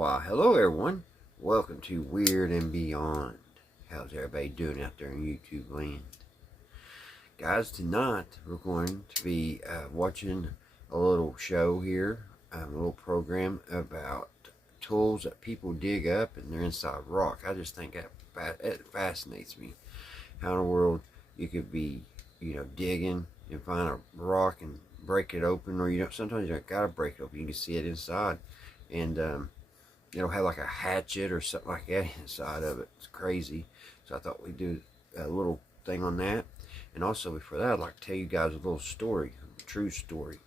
Why, hello everyone. Welcome to Weird and Beyond. How's everybody doing out there in YouTube land? Guys, tonight we're going to be watching a little show here, a little program about tools that people dig up and they're inside rock. I just think it fascinates me. How in the world you could be, digging and find a rock and break it open, or sometimes you don't gotta break it open. You can see it inside, and it'll have like a hatchet or something like that inside of it. It's crazy. So I thought we'd do a little thing on that. And also before that, I'd like to tell you guys a little story, a true story.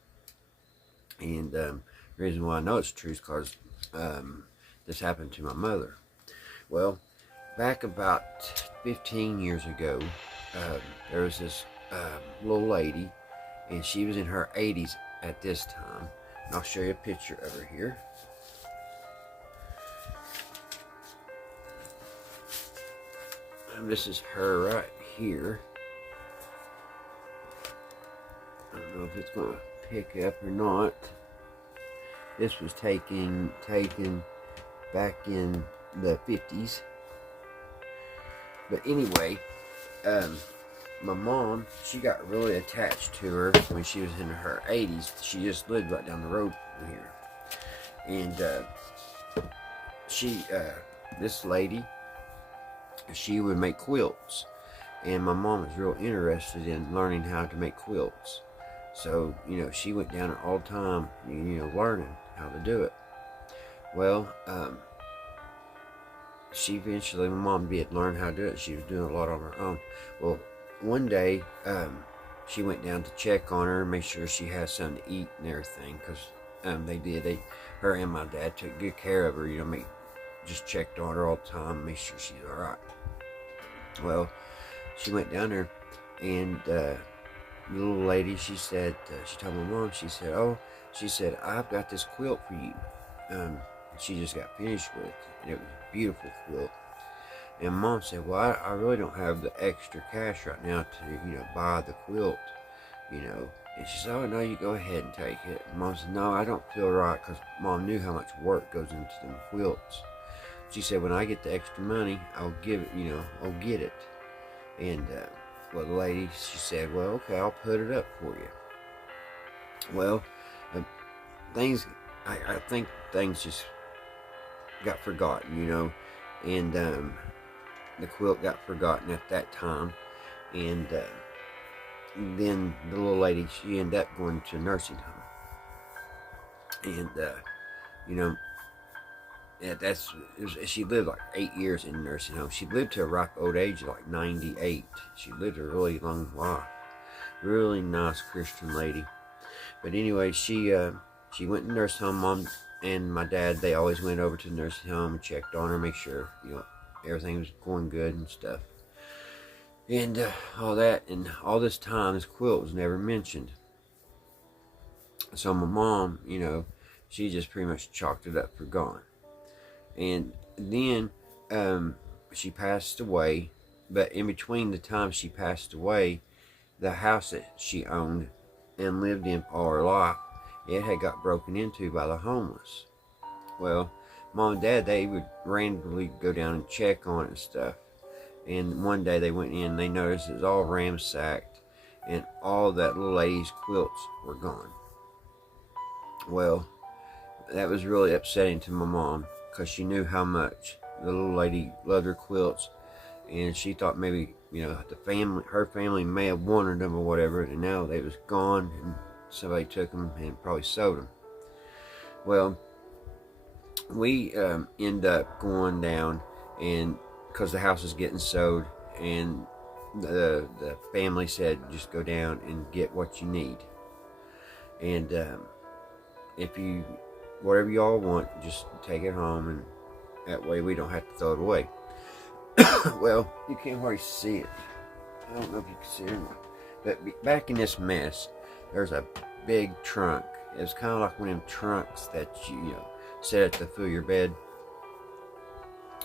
And the reason why I know it's true is because this happened to my mother. Well, back about 15 years ago, there was this little lady, and she was in her 80s at this time. And I'll show you a picture of her here. And this is her right here. I don't know if it's going to pick up or not. This was taken back in the 50s. But anyway, my mom, she got really attached to her when she was in her 80s. She just lived right down the road from here. And this lady, she would make quilts, and my mom was real interested in learning how to make quilts. So she went down there all the time, learning how to do it. Well, she eventually, my mom did learn how to do it. She was doing a lot on her own. Well, one day she went down to check on her, make sure she had something to eat and everything, because her and my dad took good care of her. Just checked on her all the time, make sure she's all right. Well, she went down there, and the little lady, she said, she told my mom, she said, I've got this quilt for you. She just got finished with it, and it was a beautiful quilt. And Mom said, well, I really don't have the extra cash right now to, buy the quilt, And she said, oh, no, you go ahead and take it. And Mom said, no, I don't feel right, because Mom knew how much work goes into them quilts. She said, when I get the extra money, I'll give it, I'll get it. And, well, the lady, she said, well, okay, I'll put it up for you. Well, I think things just got forgotten, and the quilt got forgotten at that time. And then the little lady, she ended up going to a nursing home. And, she lived like 8 years in a nursing home. She lived to a ripe old age of like 98. She lived a really long life. Really nice Christian lady. But anyway, she went to the nursing home. Mom and my dad, they always went over to the nursing home and checked on her, make sure everything was going good and stuff. And all that, and all this time, this quilt was never mentioned. So my mom, she just pretty much chalked it up for gone. And then she passed away, but in between the time she passed away, the house that she owned and lived in all her life, it had got broken into by the homeless. Well, Mom and Dad, they would randomly go down and check on it and stuff. And one day they went in, they noticed it was all ransacked, and all that little lady's quilts were gone. Well, that was really upsetting to my mom, because she knew how much the little lady loved her quilts, and she thought maybe her family may have wanted them or whatever, and now they was gone, and somebody took them and probably sold them. Well, we end up going down, and because the house was getting sold, and the family said, just go down and get what you need, and whatever y'all want, just take it home, and that way we don't have to throw it away. Well, you can't hardly see it. I don't know if you can see it or not. But back in this mess, there's a big trunk. It was kind of like one of them trunks that you set at the foot of your bed,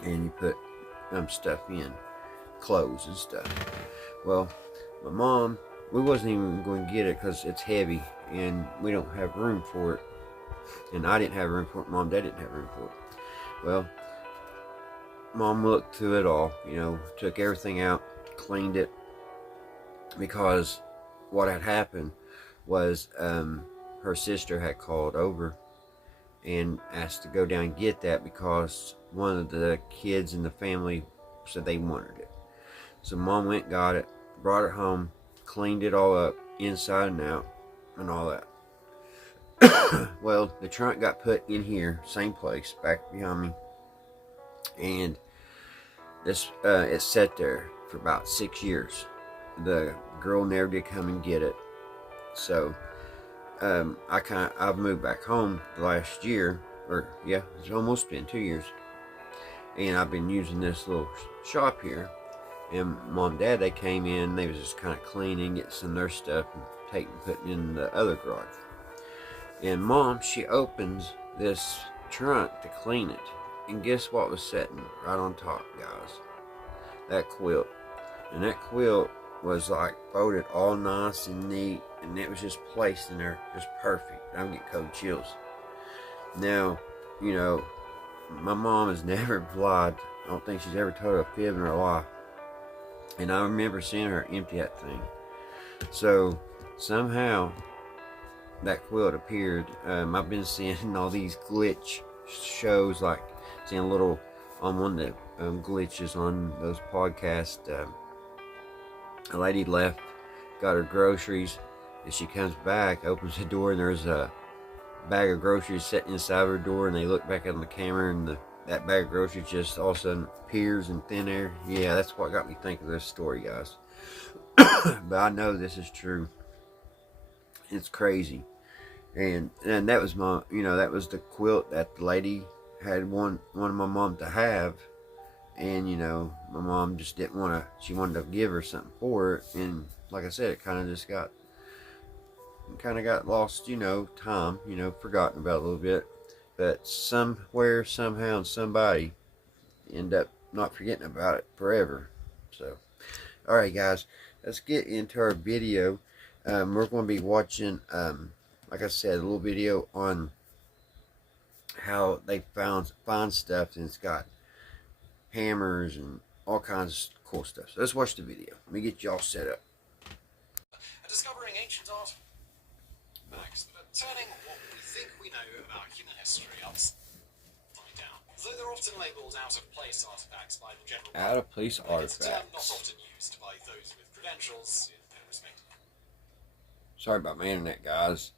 and you put stuff in, clothes and stuff. Well, my mom, we wasn't even going to get it because it's heavy, and we don't have room for it. And I didn't have room for it. Mom and Dad didn't have room for it. Well, Mom looked through it all, took everything out, cleaned it, because what had happened was her sister had called over and asked to go down and get that because one of the kids in the family said they wanted it. So Mom went, got it, brought it home, cleaned it all up, inside and out, and all that. Well, the trunk got put in here, same place, back behind me, and this it sat there for about 6 years. The girl never did come and get it, so I've moved back home last year, or yeah, it's almost been 2 years, and I've been using this little shop here. And Mom and Dad, they came in, they was just kind of cleaning, getting some of their stuff and putting in the other garage. And Mom, she opens this trunk to clean it, and guess what was sitting right on top, guys? That quilt. And that quilt was like folded all nice and neat, and it was just placed in there just perfect. I'm getting cold chills. Now, my mom has never lied. I don't think she's ever told a fib in her life. And I remember seeing her empty that thing. So somehow that quilt appeared. I've been seeing all these glitch shows, like seeing a little on one of the glitches on those podcasts. A lady left, got her groceries, and she comes back, opens the door, and there's a bag of groceries sitting inside her door, and they look back on the camera, and that bag of groceries just all of a sudden appears in thin air. Yeah, that's what got me thinking of this story, guys. But I know this is true. It's crazy. And that was that was the quilt that the lady had wanted my mom to have. And my mom just didn't want to, she wanted to give her something for it. And like I said, it kind of just got lost, time, forgotten about a little bit. But somewhere, somehow, somebody end up not forgetting about it forever. So, alright guys, let's get into our video. We're going to be watching, like I said, a little video on how they find stuff, and it's got hammers and all kinds of cool stuff. So let's watch the video. Let me get y'all set up. Discovering ancient artifacts that are turning what we think we know about human history upside down. Though they're often labelled out-of-place artifacts by the general public, Out-of-place artifacts. It's a term not often used by those with credentials in their respective. Sorry about my internet, guys.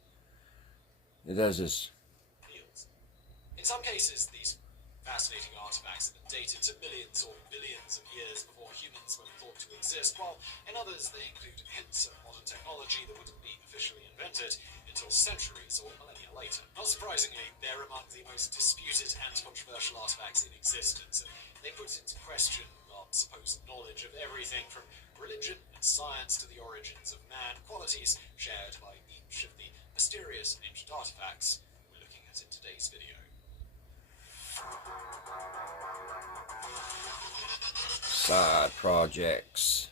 It does this. Fields. In some cases, these fascinating artifacts have been dated to millions or billions of years before humans were thought to exist, while in others they include hints of modern technology that wouldn't be officially invented until centuries or millennia later. Not surprisingly, they're among the most disputed and controversial artifacts in existence, and they put into question our supposed knowledge of everything from religion and science to the origins of man, qualities shared by each of the mysterious ancient artifacts we're looking at in today's video. Side projects.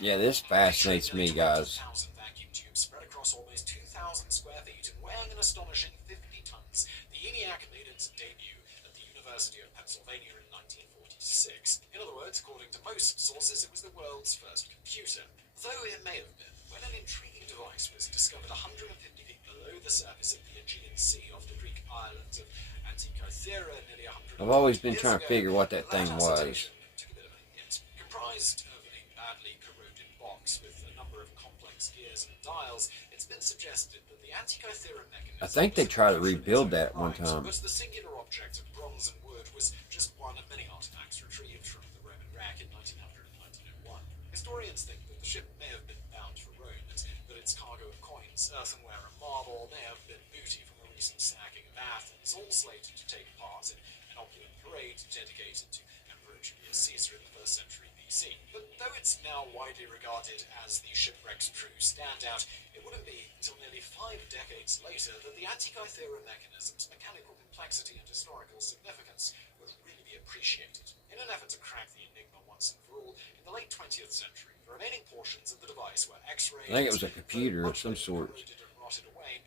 Yeah, this fascinates me, guys. Vacuum tubes spread across almost 2,000 square feet and weighing an astonishing 50 tons. The ENIAC made its debut at the University of Pennsylvania in 1946. In other words, according to most sources, it was the world's first computer. Though it may have been, when an intriguing device was discovered 150 feet below the surface of the Aegean Sea off the Greek island of Antikythera, nearly 100 I've always been trying to figure what that thing was. Took a bit of a hint. Comprised of a badly corroded box with a number of complex gears and dials, it's been suggested that the Antikythera mechanism... I think they tried to rebuild that one time. But the singular object of bronze and wood was just one of many artifacts retrieved from the Roman wreck in 1900 and 1901. Historians think that the ship may have been bound for Rome, that its cargo of coins, earthenware and marble may have been booty from a recent sacking of Athens, all slated to take part in an opulent parade dedicated to Emperor Julius Caesar in the 1st century BC. But though it's now widely regarded as the shipwreck's true standout, it wouldn't be until nearly 5 decades later that the Antikythera mechanism's mechanical complexity and historical significance would really be appreciated. In an effort to crack the enigma once and for all, in the late 20th century, the remaining portions of the device were X-rayed. I think it was a computer of some sort. And rotted away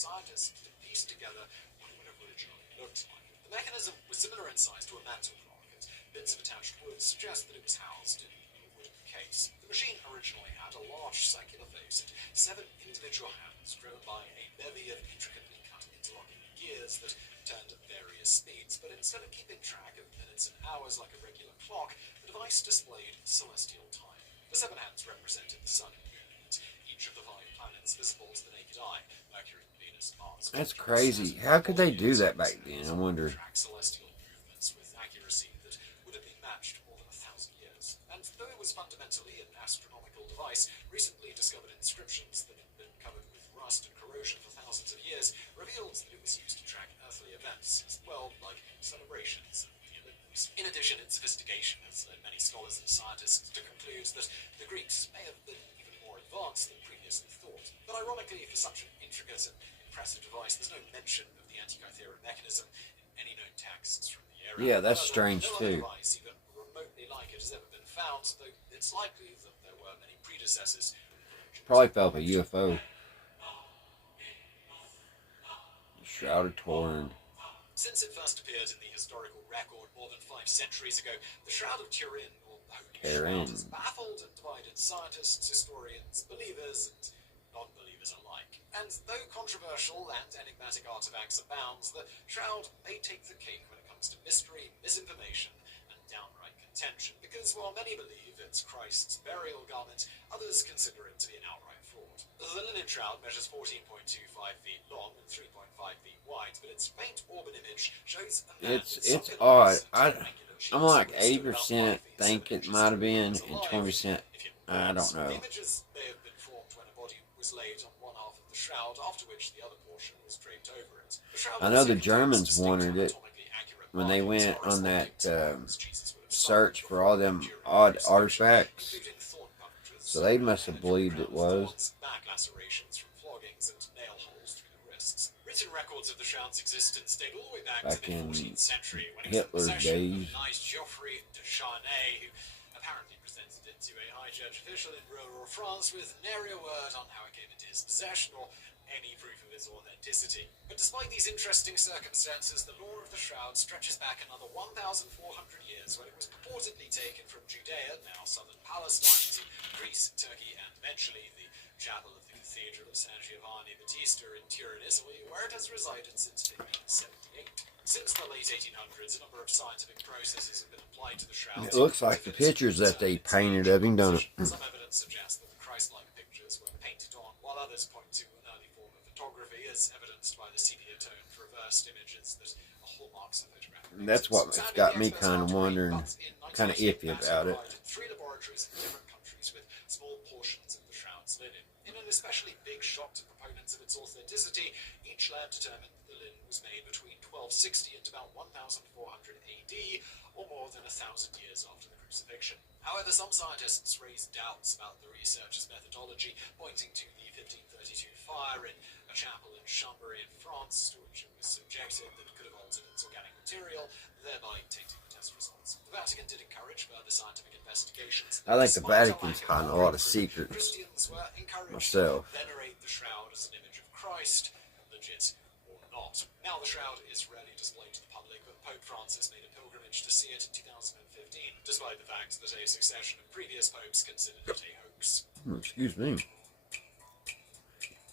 scientists to piece together what it would have originally looked like. The mechanism was similar in size to a mantle clock, and bits of attached wood suggest that it was housed in a wooden case. The machine originally had a large circular face and 7 individual hands driven by a bevy of intricately cut interlocking gears that turned at various speeds, but instead of keeping track of minutes and hours like a regular clock, the device displayed celestial time. The 7 hands represented the sun and moon, and each of the 5 planets visible to the naked eye: Mercury, Venus, Mars. That's crazy. How could they do that back then? I wonder. Track celestial movements with accuracy that would have been matched more than 1,000 years. And though it was fundamentally an astronomical device, recently discovered inscriptions that had been covered with rust and corrosion for thousands of years revealed that it was used to track earthly events, as well like celebrations of the Olympics. In addition, its sophistication has led many scholars and scientists to conclude that the Greeks may have been even more advanced than previously thought. But ironically, for such an intricate and impressive device, there's no mention of the Antikythera mechanism in any known texts from the era. Yeah, that's strange no too. other device even remotely like it has ever been found, though it's likely that there were many predecessors. Probably fell off a UFO. Shroud of Turin. Since it first appeared in the historical record more than 5 centuries ago, the Shroud of Turin, or the Holy Shroud, has baffled and divided scientists, historians, believers, and non-believers alike. And though controversial and enigmatic artifacts abound, the Shroud may take the cake when it comes to mystery, misinformation, and downright contention, because while many believe it's Christ's burial garment, others consider it to be an outright fraud. The linen shroud measures 14.25 feet long and 3.5 feet wide, but its faint orbit image shows a man It's odd. I'm like 80% think it might have been, and 20% I don't know. The images may have been formed when a body was laid on one half of the shroud, after which the other portion was draped over it. I know the Germans wanted it when they went on that search for all them odd artifacts. So they must have believed it was. Back lacerations from floggings and nail holes through the wrists. Written records of the shroud's existence date all the way back to the 14th century, when it was Hitler's in possession days. of Knight Geoffrey de Charnay, who apparently presented it to a high church official in rural France with nary a word on how it came into his possession or any proof of its authenticity. But despite these interesting circumstances, the lore of the shroud stretches back another 1,400 years, when it was purportedly taken from Judea, now southern Palestine, to Greece, Turkey, and eventually the chapel of the Cathedral of San Giovanni Battista in Turin, Italy, where it has resided since 1578. Since the late 1800s, a number of scientific processes have been applied to the shroud. It looks like the pictures that they painted of him, don't it? Some evidence suggests that the Christ-like pictures were painted on, while others point to an early form of photography, as evidenced by the sepia-toned reversed images that are hallmarks of photographic. That's what got me kind of wondering, kind of iffy about it. 3 laboratories in different countries with small portions of the shroud's linen. In an especially big shock to proponents of its authenticity, each lab determined that the linen was made between 1260 and about 1400 AD, or more than 1,000 years after the crucifixion. However, some scientists raised doubts about the researcher's methodology, pointing to the 1532 fire in a chapel in Chambéry in France, to which it was subjected, that could have altered its organic material, thereby tainting the test results. The Vatican did encourage further scientific investigations. I think the Vatican's hiding a lot of secrets Christians were encouraged myself. to venerate the shroud as an image of Christ, legit or not. Now the shroud is rarely displayed to the public, but Pope Francis made a pilgrimage to see it in 2015, despite the fact that a succession of previous popes considered it a hoax. Excuse me.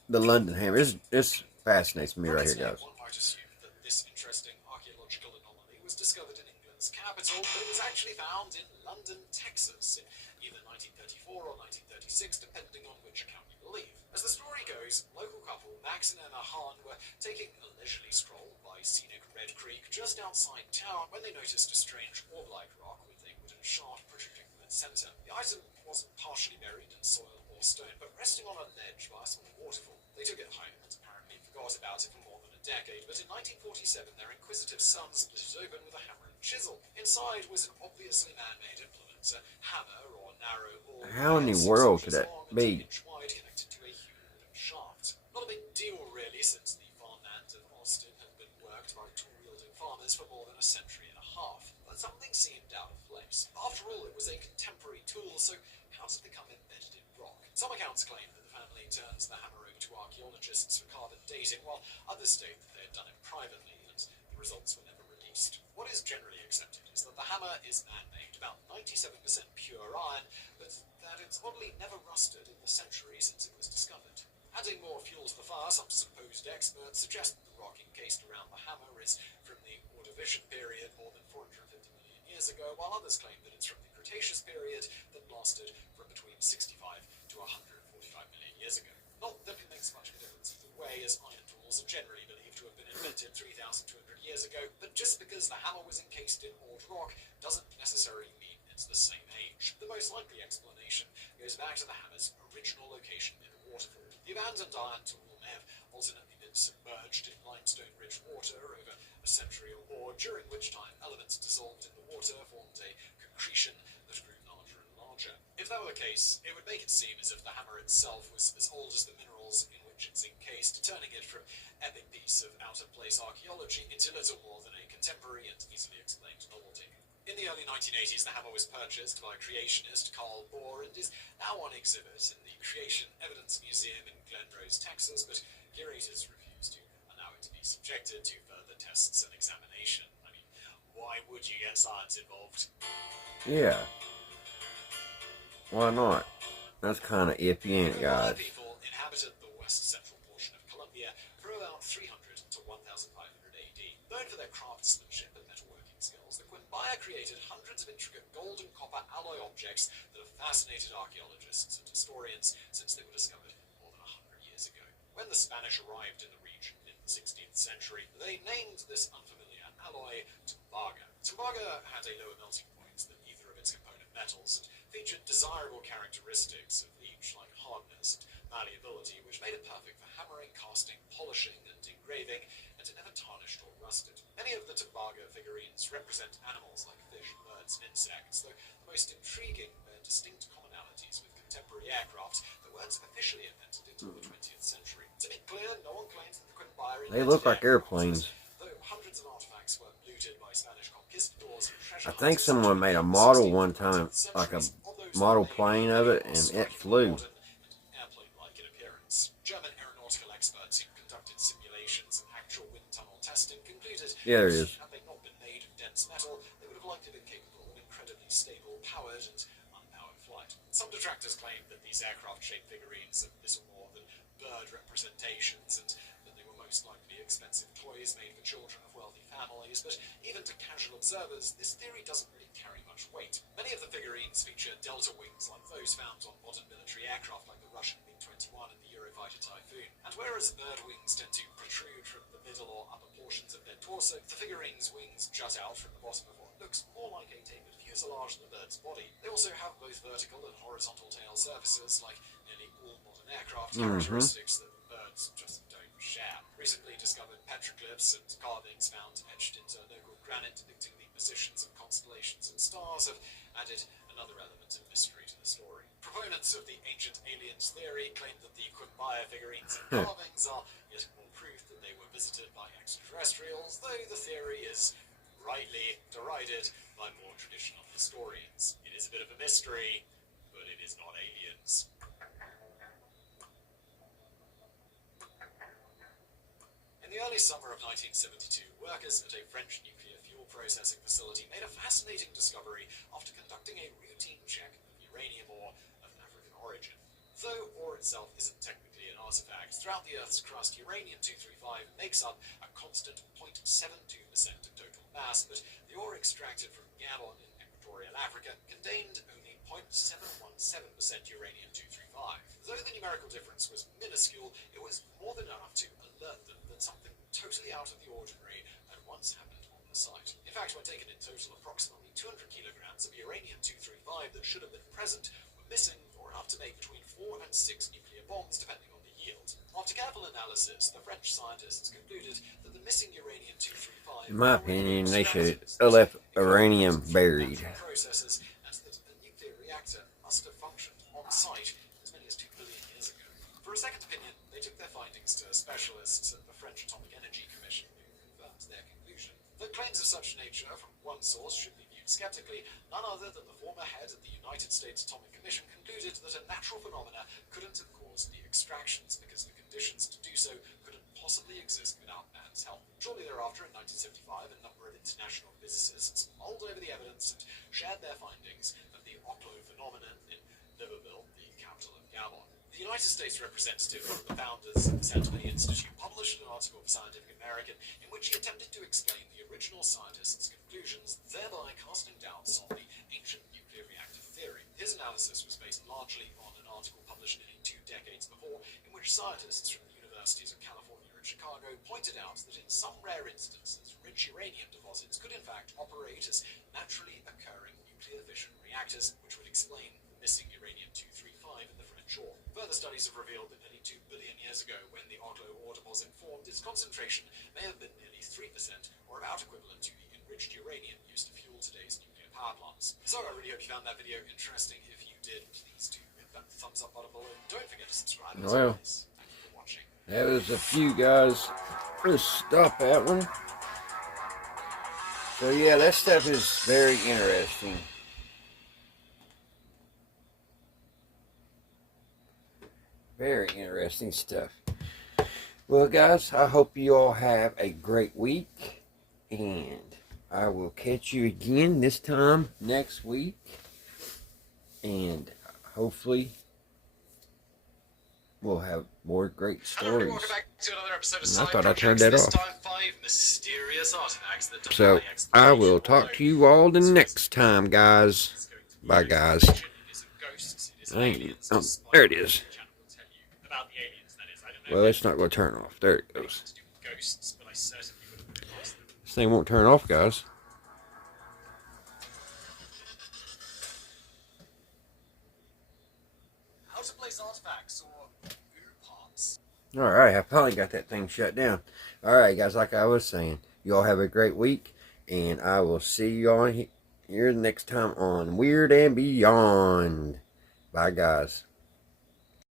The London Hammer. This fascinates me right here, guys. One might assume that this interesting archaeological anomaly was discovered in England's capital, but it was actually found in London, Texas, in either 1934 or 1936, depending on which account you believe. As the story goes, local couple Max and Emma Hahn were taking a leisurely stroll by scenic Red Creek just outside town when they noticed a strange orb-like rock with a wooden shaft protruding from its center. The item wasn't partially buried in soil or stone, but resting on a ledge by a small waterfall. They took it home and apparently forgot about it for more than a decade, but in 1947 their inquisitive son split it open with a hammer and chisel. Inside was an obviously man-made implement, a hammer or narrow ball. How in the world could that be? Wide, connected to a human wooden shaft. Not a big deal really, since the farmland of Austin had been worked by tool-wielding farmers for more than a century and a half. But something seemed out of place. After all, it was a contemporary tool, so how did it become embedded in rock? Some accounts claim that the family turns the hammer over to to archaeologists for carbon dating, while others state that they had done it privately and the results were never released. What is generally accepted is that the hammer is man-made, about 97% pure iron, but that it's oddly never rusted in the century since it was discovered. Adding more fuel to the fire, some supposed experts suggest that the rock encased around the hammer is from the Ordovician period, more than 450 million years ago, while others claim that it's from the Cretaceous period that lasted from between 65 to 145 million years ago. Not that it makes much of a difference either way, as iron tools are generally believed to have been invented 3,200 years ago, but just because the hammer was encased in old rock doesn't necessarily mean it's the same age. The most likely explanation goes back to the hammer's original location in a waterfall. The abandoned iron tool may have ultimately been submerged in limestone-rich water over a century or more, during which time elements dissolved in the water formed a concretion that grew larger and larger. If that were the case, it would make it seem as if the hammer itself was as old as the minerals in which it's encased, turning it from epic piece of out-of-place archaeology into little more than a contemporary and easily explained novelty. In the early 1980s, the hammer was purchased by creationist Carl Bohr and is now on exhibit in the Creation Evidence Museum in Glen Rose, Texas, but curators refuse to allow it to be subjected to further tests and examination. I mean, why would you get science involved? Yeah. Why not? That's kind of iffy, ain't it, guys? People inhabited the west-central portion of Colombia from about 300 to 1500 AD. Known for their craftsmanship and metalworking skills, the Quimbaya created hundreds of intricate gold and copper alloy objects that have fascinated archaeologists and historians since they were discovered more than 100 years ago. When the Spanish arrived in the region in the 16th century, they named this unfamiliar alloy Tumbaga. Tumbaga had a lower melting point than either of its component metals and featured desirable characteristics of each, like hardness and malleability, which made it perfect for hammering, casting, polishing, and engraving, and it never tarnished or rusted. Many of the Tumbaga figurines represent animals like fish, birds, and insects, though the most intriguing bear distinct commonalities with contemporary aircraft that weren't officially invented until the 20th century. To be clear, no one claims that the Quimbaya They look like airplanes. Though hundreds of artifacts were looted by Spanish conquistadors and treasure I think someone made a model one time, like a model plane of it, and it flew. Airplane-like in appearance. German aeronautical experts who conducted simulations and actual wind tunnel testing concluded Yeah, there is. had they not been made of dense metal, they would have likely been capable of incredibly stable, powered and unpowered flight. Some detractors claim that these aircraft-shaped figurines are little more than bird representations and that they were most likely expensive toys made for children of wealthy families, but even to casual observers, this theory doesn't really carry much weight. Many of the figurines feature delta wings like those found on modern military aircraft like the Russian MiG-21 and the Eurofighter Typhoon. And whereas bird wings tend to protrude from the middle or upper portions of their torso, the figurines' wings jut out from the bottom of what looks more like a tapered fuselage than a bird's body. They also have both vertical and horizontal tail surfaces, like nearly all modern aircraft, characteristics that birds just don't share. Recently discovered petroglyphs and carvings found etched into local granite depicting the positions of constellations and stars have added another element of mystery to the story. Proponents of the ancient aliens theory claim that the Quimbaya figurines and carvings are yet more proof that they were visited by extraterrestrials, though the theory is rightly derided by more traditional historians. It is a bit of a mystery, but it is not aliens. In the early summer of 1972, workers at a French nuclear fuel processing facility made a fascinating discovery after conducting a routine check of uranium ore of African origin. Though ore itself isn't technically an artifact, throughout the Earth's crust, uranium-235 makes up a constant 0.72% of total mass, but the ore extracted from Gabon in Equatorial Africa contained only 0.717% uranium-235. Though the numerical difference was minuscule, it was more than enough to alert them that something totally out of the ordinary had once happened on the site. In fact, when taken in total, approximately 200 kilograms of uranium-235 that should have been present were missing, or enough to make between 4 and 6 nuclear bombs, depending on the yield. After careful analysis, the French scientists concluded that the missing uranium-235... In my opinion, they should have left uranium buried. ...processes, and that a nuclear reactor must have functioned on site as many as 2 billion years ago. For a second opinion, they took their findings to specialists at the French Atomic Energy Commission, who confirmed their conclusion. The claims of such nature from one source should be viewed skeptically, none other than the former head of the United States Atomic Commission concluded that a natural phenomena couldn't have caused the extractions because the conditions to do so couldn't possibly exist without man's help. Shortly thereafter, in 1975, a number of international physicists mulled over the evidence and shared their findings of the Oklo phenomenon in Libreville, the capital of Gabon. The United States representative of the founders of the Centenary Institute published an article for Scientific American in which he attempted to explain the original scientists' conclusions, thereby casting doubts on the ancient nuclear reactor theory. His analysis was based largely on an article published nearly 2 decades before, in which scientists from the universities of California and Chicago pointed out that in some rare instances, rich uranium deposits could in fact operate as naturally occurring nuclear fission reactors, which would explain the missing uranium-235 in the French ore. Further studies have revealed that nearly 2 billion years ago, when the Oklo ore deposit formed, its concentration may have been nearly 3%, or about equivalent to the enriched uranium used to fuel today's nuclear power plants. So I really hope you found that video interesting. If you did, please do hit that thumbs up button below. Don't forget to subscribe. Well, thank you for watching. That was a few, guys. Let's stop that one. So yeah, that stuff is very interesting. Very interesting stuff. Well, guys, I hope you all have a great week, and I will catch you again this time next week, and hopefully we'll have more great stories. Welcome back to another episode of I thought I turned that off. This time, 5 mysterious artifacts that So I will talk to you all the next time, guys. Bye, guys. There it is. Well, it's not going to turn off. There it goes. This thing won't turn off, guys. How to place artifacts or parts. Alright, I finally got that thing shut down. Alright, guys, like I was saying, you all have a great week, and I will see you all here next time on Weird and Beyond. Bye, guys.